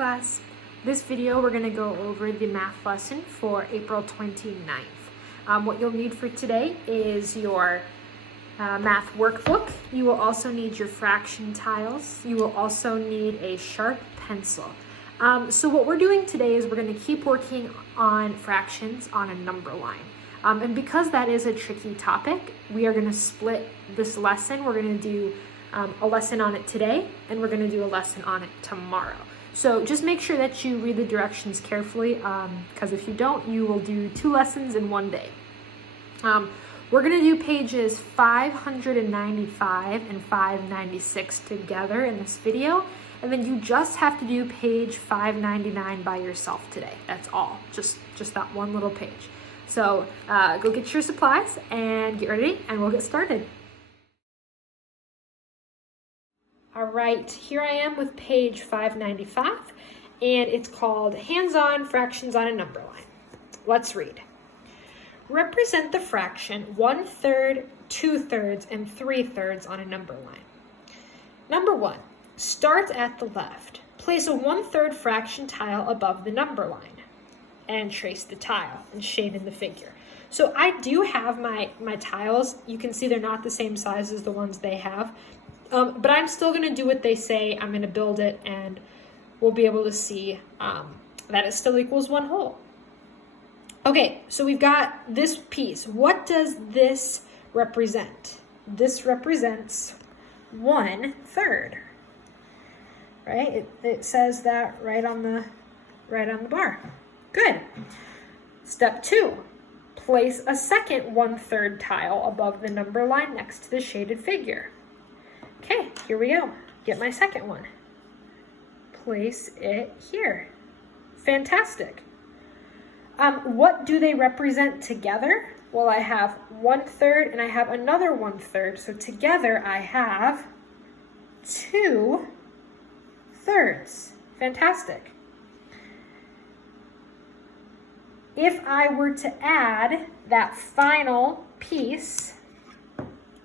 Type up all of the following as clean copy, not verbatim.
class. This video we're going to go over the math lesson for April 29th. What you'll need for today is your math workbook. You will also need your fraction tiles. You will also need a sharp pencil. So what we're doing today is we're going to keep working on fractions on a number line. And because that is a tricky topic, we are going to split this lesson. We're going to do a lesson on it today, and we're going to do a lesson on it tomorrow. So just make sure that you read the directions carefully, because if you don't, you will do 2 lessons in one day. We're going to do pages 595 and 596 together in this video, and then you just have to do page 599 by yourself today. That's all, just that one little page. So go get your supplies and get ready, and we'll get started. All right, here I am with page 595, and it's called Hands-On Fractions on a Number Line. Let's read. Represent the fraction 1/3, 2/3, and 3/3 on a number line. Number 1, start at the left. Place a 1/3 fraction tile above the number line and trace the tile and shade in the figure. So I do have my tiles. You can see they're not the same size as the ones they have. But I'm still going to do what they say. I'm going to build it, and we'll be able to see that it still equals 1 whole. Okay, so we've got this piece. What does this represent? This represents 1/3, right? It says that right on the bar. Good. Step 2, place a second 1/3 tile above the number line next to the shaded figure. Okay, here we go. Get my second one. Place it here. Fantastic. What do they represent together? Well, I have 1/3 and I have another 1/3. So together I have 2/3. Fantastic. If I were to add that final piece,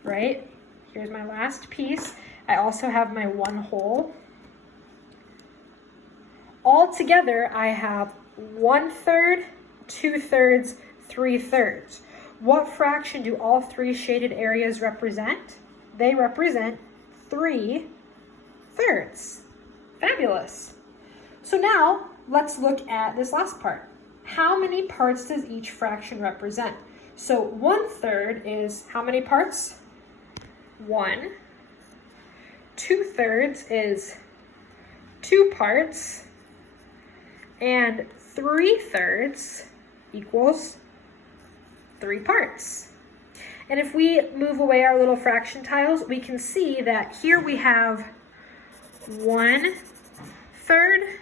right? Here's my last piece. I also have my 1 whole. All together, I have 1/3, 2/3, 3/3. What fraction do all 3 shaded areas represent? They represent 3/3. Fabulous. So now, let's look at this last part. How many parts does each fraction represent? So 1/3 is how many parts? 1. 2/3 is 2 parts, and 3/3 equals 3 parts. And if we move away our little fraction tiles, we can see that here we have 1/3,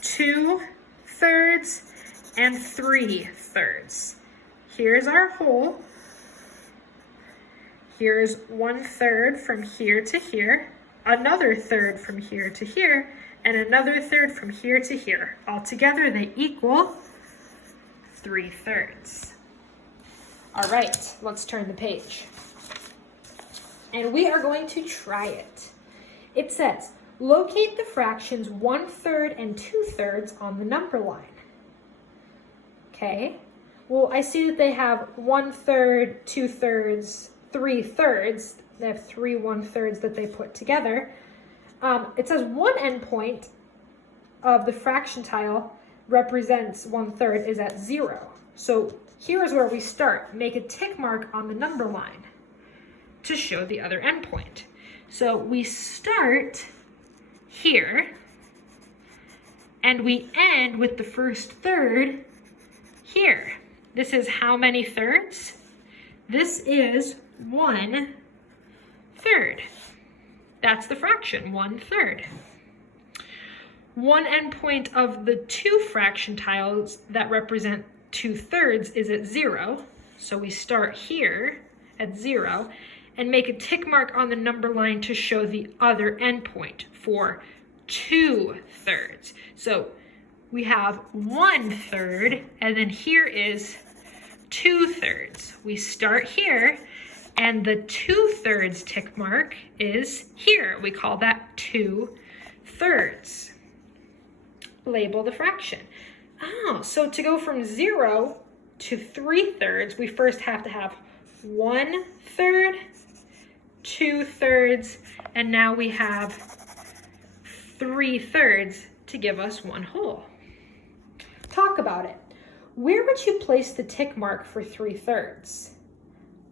2/3, and 3/3. Here's our whole. Here's 1/3 from here to here, another third from here to here, and another third from here to here. Altogether, they equal 3/3. All right, let's turn the page. And we are going to try it. It says, locate the fractions 1/3 and 2/3 on the number line. Okay, well, I see that they have 1/3, 2/3, 3/3. They have 3 1/3s that they put together. It says one endpoint of the fraction tile represents 1/3 is at 0. So here is where we start. Make a tick mark on the number line to show the other endpoint. So we start here, and we end with the first third here. This is how many thirds? This is 1/3. That's the fraction, 1/3. One endpoint of the 2 fraction tiles that represent 2/3 is at 0. So we start here at 0 and make a tick mark on the number line to show the other endpoint for 2/3. So we have 1/3, and then here is 2/3. We start here, and the 2/3 tick mark is here. We call that 2/3. label the fraction. Oh, so to go from 0 to 3/3, we first have to have 1/3, 2/3, and now we have 3/3 to give us 1/2. Talk about it. Where would you place the tick mark for 3/3?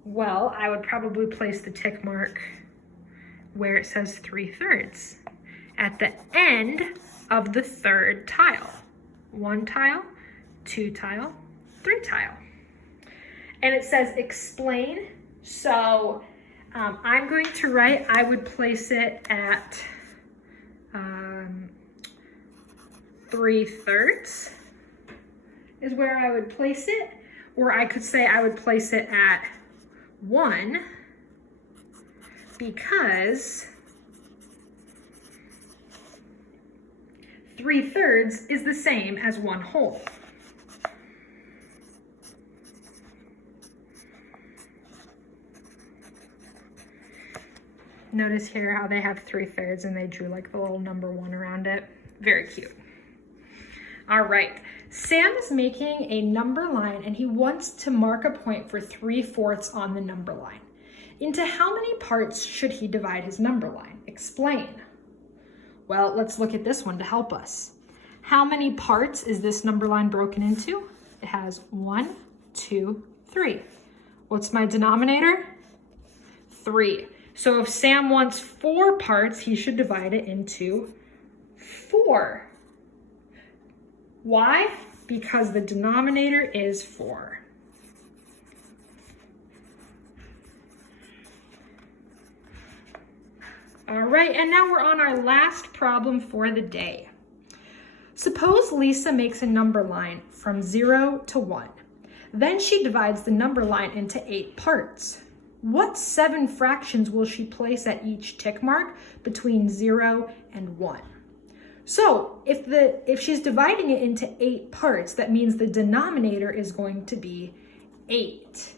Well, I would probably place the tick mark where it says 3/3, at the end of the third tile. 1 tile, 2 tile, 3 tile. And it says explain, so I'm going to write, I would place it at 3/3 is where I would place it, or I could say I would place it at 1 because 3/3 is the same as 1/2. Notice here how they have 3/3 and they drew like the little number 1 around it. Very cute. All right, Sam is making a number line and he wants to mark a point for 3/4 on the number line. Into how many parts should he divide his number line? Explain. Well, let's look at this one to help us. How many parts is this number line broken into? It has 1, 2, 3. What's my denominator? 3. So if Sam wants 4 parts, he should divide it into 4. Why? Because the denominator is 4. All right, and now we're on our last problem for the day. Suppose Lisa makes a number line from 0 to 1. Then she divides the number line into 8 parts. What 7 fractions will she place at each tick mark between 0 and 1? So if she's dividing it into 8 parts, that means the denominator is going to be 8.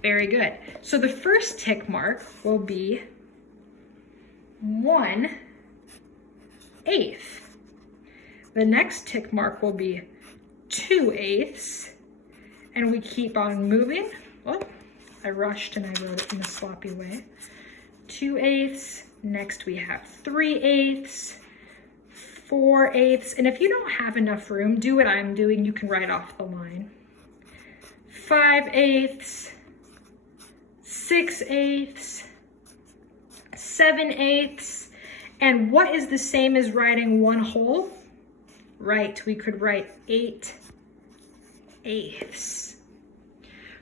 Very good. So the first tick mark will be 1/8. The next tick mark will be 2/8. And we keep on moving. Oh, I rushed and I wrote it in a sloppy way. 2/8. Next we have 3/8. 4/8, and if you don't have enough room, do what I'm doing, you can write off the line. 5/8, 6/8, 7/8, and what is the same as writing 1/2? Right, we could write 8/8.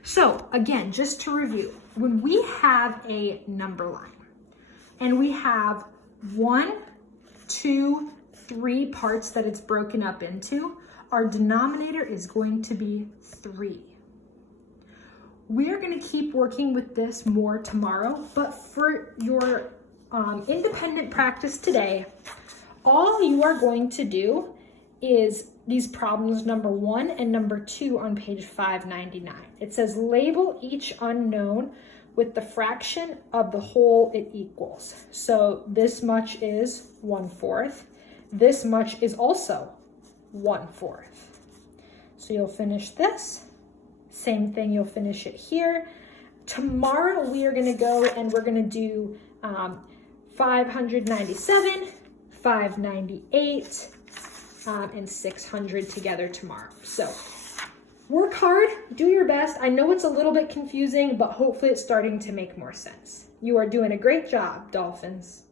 So again, just to review, when we have a number line and we have 1, 2, 3 parts that it's broken up into, our denominator is going to be 3. We're going to keep working with this more tomorrow, but for your independent practice today, all you are going to do is these problems number 1 and number 2 on page 599. It says label each unknown with the fraction of the whole it equals. So this much is 1/4. This much is also 1/4. So you'll finish this. Same thing, you'll finish it here. Tomorrow we are gonna go and we're gonna do 597, 598, and 600 together tomorrow. So work hard, do your best. I know it's a little bit confusing, but hopefully it's starting to make more sense. You are doing a great job, Dolphins.